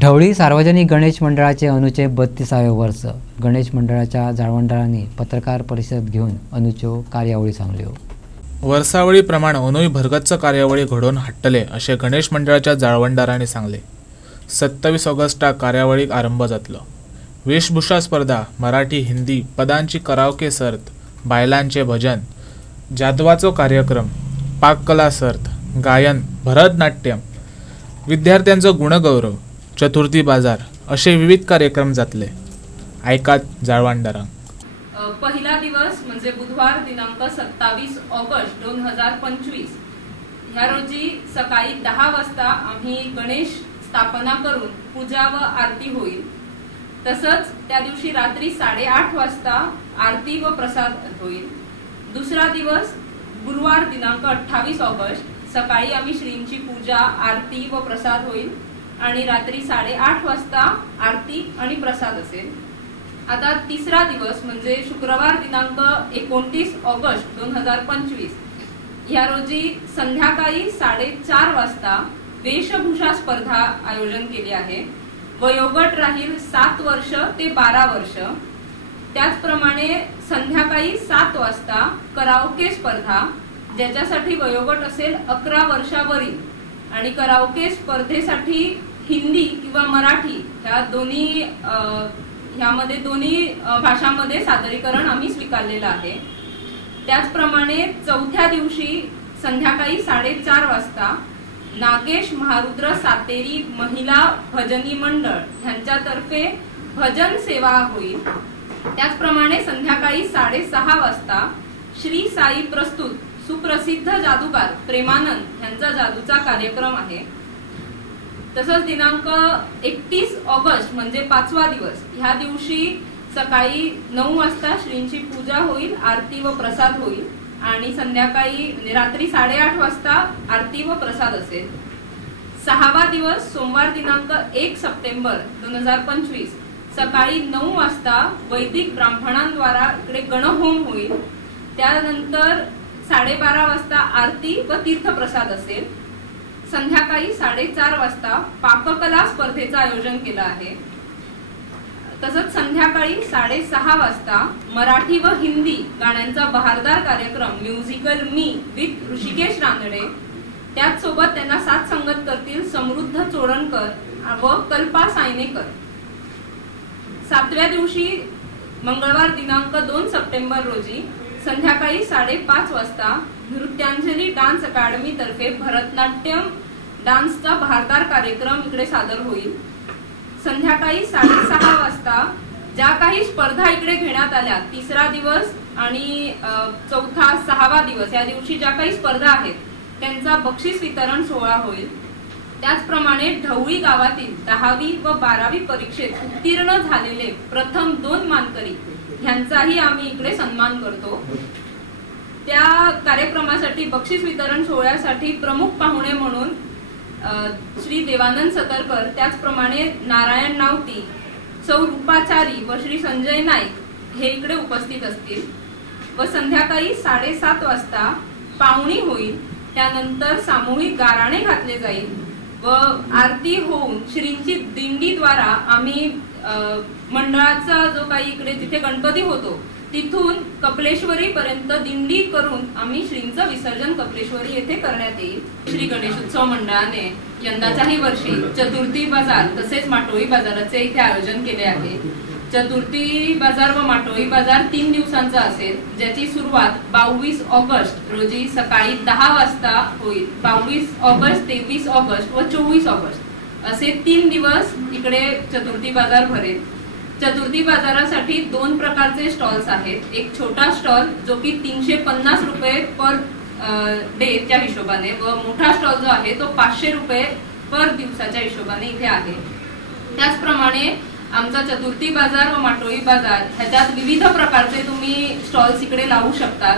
ढवळी सार्वजनिक गणेश मंडळाचे अनुचे 32वे वर्ष गणेश मंडळाच्या जाळवंडरांनी पत्रकार परिषद घेऊन अनुच्यो कार्यावळी सांगल्यो। वर्षावळी प्रमाण अनुय भरगच्च कार्यावळी घडोवन हाडटले अशें गणेश मंडळाच्या जाळवंडरांनी सांगले। 27 ऑगस्टाक कार्यावळीक आरंभ जातलो। वेशभूषा स्पर्धा, मराठी हिंदी पदांची कराओके सर्त, बायलांचे भजन, जादवाचो कार्यक्रम, पाककला सर्त, गायन, भरतनाट्यम, विद्यार्थ्यांचो गुणगौरव, चतुर्थी बाजार असे विविध कार्यक्रम जातले। ऐकात जाळवंडरांक। पहिला दिवस म्हणजे बुधवार दिनांक 27 ऑगस्ट 2025 ह्या रोजी सकाळी 10 वाजता आम्ही गणेश स्थापना करून पूजा व आरती होईल। तसंच त्या दिवशी रात्री 8:30 वाजता आरती व प्रसाद होईल। दुसरा दिवस गुरुवार दिनांक 28 ऑगस्ट सकाळी आम्ही श्रींची पूजा, आरती व प्रसाद होईल आणि रात्री 8:30 वाजता आरती आणि प्रसाद असेल। आता तिसरा दिवस म्हणजे शुक्रवार दिनांक 29 ऑगस्ट 2025 या रोजी संध्याकाळी 4:30 वाजता वेशभूषा स्पर्धा आयोजन केली आहे। वयोगट राहील 7 वर्ष ते 12 वर्ष। त्याचप्रमाणे संध्याकाळी 7 वाजता कराओके स्पर्धा, ज्याच्यासाठी वयोगट असेल 11 वर्षावरील आणि कराओके स्पर्धेसाठी हिंदी किंवा मराठी ह्यामध्ये दोन्ही भाषांमध्ये सादरीकरण आम्ही स्वीकारलेलं आहे। त्याचप्रमाणे चौथ्या दिवशी संध्याकाळी 4:30 वाजता नागेश महारुद्र सातेरी महिला भजनी मंडळ यांच्यातर्फे भजन सेवा होईल। त्याचप्रमाणे संध्याकाळी 6:30 वाजता श्री साई प्रस्तुत सुप्रसिद्ध जादूगार प्रेमानंद यांचा जादूचा कार्यक्रम आहे। तसंच दिनांक 31 ऑगस्ट म्हणजे 5वा दिवस ह्या दिवशी सकाळी 9 वाजता श्रींची पूजा होईल, आरती व प्रसाद होईल आणि संध्याकाळी रात्री 8:30 वाजता आरती व प्रसाद असेल। 6वा दिवस सोमवार दिनांक 1 सप्टेंबर 2025 सकाळी 9 वाजता वैदिक ब्राह्मणांद्वारा इकडे गणहोम होईल। त्यानंतर 12:30 वाजता आरती व तीर्थप्रसाद असेल। संध्याकाळी 4:30 वाजता पाककला स्पर्धेचं आयोजन केलं आहे। तसंच संध्याकाळी 6:30 वाजता मराठी व हिंदी गाण्यांचा बहारदार कार्यक्रम musical me with Rishikesh Ranade, त्याच सोबत त्यांना साथ संगत करतील समृद्ध चोडणकर व कल्पा सायनेकर। 7व्या दिवशी मंगळवार दिनांक 2 सप्टेंबर रोजी संध्याकाळी 5:30 वाजता नृत्यांजली डान्स अकादमी तर्फे भरतनाट्यम डान्सचा बहारदार कार्यक्रम इकडे सादर होईल। संध्याकाळी 6:30 वाजता ज्या काही स्पर्धा इकडे घेण्यात आल्या, तिसरा दिवस आणि चौथा 6वा दिवस या दिवशी ज्या काही स्पर्धा आहेत त्यांचा बक्षीस वितरण सोहळा होईल। त्याचप्रमाणे ढवळी गावातील 10वी व 12वी परीक्षेत उत्तीर्ण झालेले प्रथम 2 मानकरी यांचाही आम्ही इकडे सन्मान करतो। त्या कार्यक्रमासाठी बक्षीस वितरण सोहळ्यासाठी प्रमुख पाहुणे म्हणून श्री देवानंद सतरकर, त्याचप्रमाणे नारायण नावती, सौ रूपाचारी व श्री संजय नाईक हे इकडे उपस्थित असतील। व संध्याकाळी 7:30 वाजता पावणी होईल। त्यानंतर सामूहिक गाराणे घातले जाईल व आरती होऊन श्रींची दिंडीद्वारा आम्ही मंडळाचा जो काही इकडे जिथे गणपती होतो तिथून कपिलेश्वरी पर्यंत दिंडी करून आम्ही श्रींचं विसर्जन कपिलेश्वरी येथे करण्यात येईल। श्री गणेश उत्सव मंडळाने यंदाच्याही वर्षी चतुर्थी बाजार तसेच माटोळी बाजाराचे इथे आयोजन केले आहे। चतुर्थी बाजार व माटोळी बाजार 3 दिवसांचा असेल, ज्याची सुरुवात 22 ऑगस्ट रोजी सकाळी 10 वाजता होईल। 22 ऑगस्ट, 23 ऑगस्ट व 24 ऑगस्ट असे 3 दिवस इकडे चतुर्थी बाजार भरेल। चतुर्थी बाजारासाठी 2 प्रकारचे स्टॉल्स आहेत। एक छोटा स्टॉल जो की 350 रुपये पर डेच्या हिशोबाने व मोठा स्टॉल जो आहे तो 500 रुपये पर दिवसाच्या हिशोबाने इथे आहे। त्याचप्रमाणे आमचा चतुर्थी बाजार व माटोळी बाजार ह्याच्यात विविध प्रकारचे तुम्ही स्टॉल्स इकडे लावू शकता।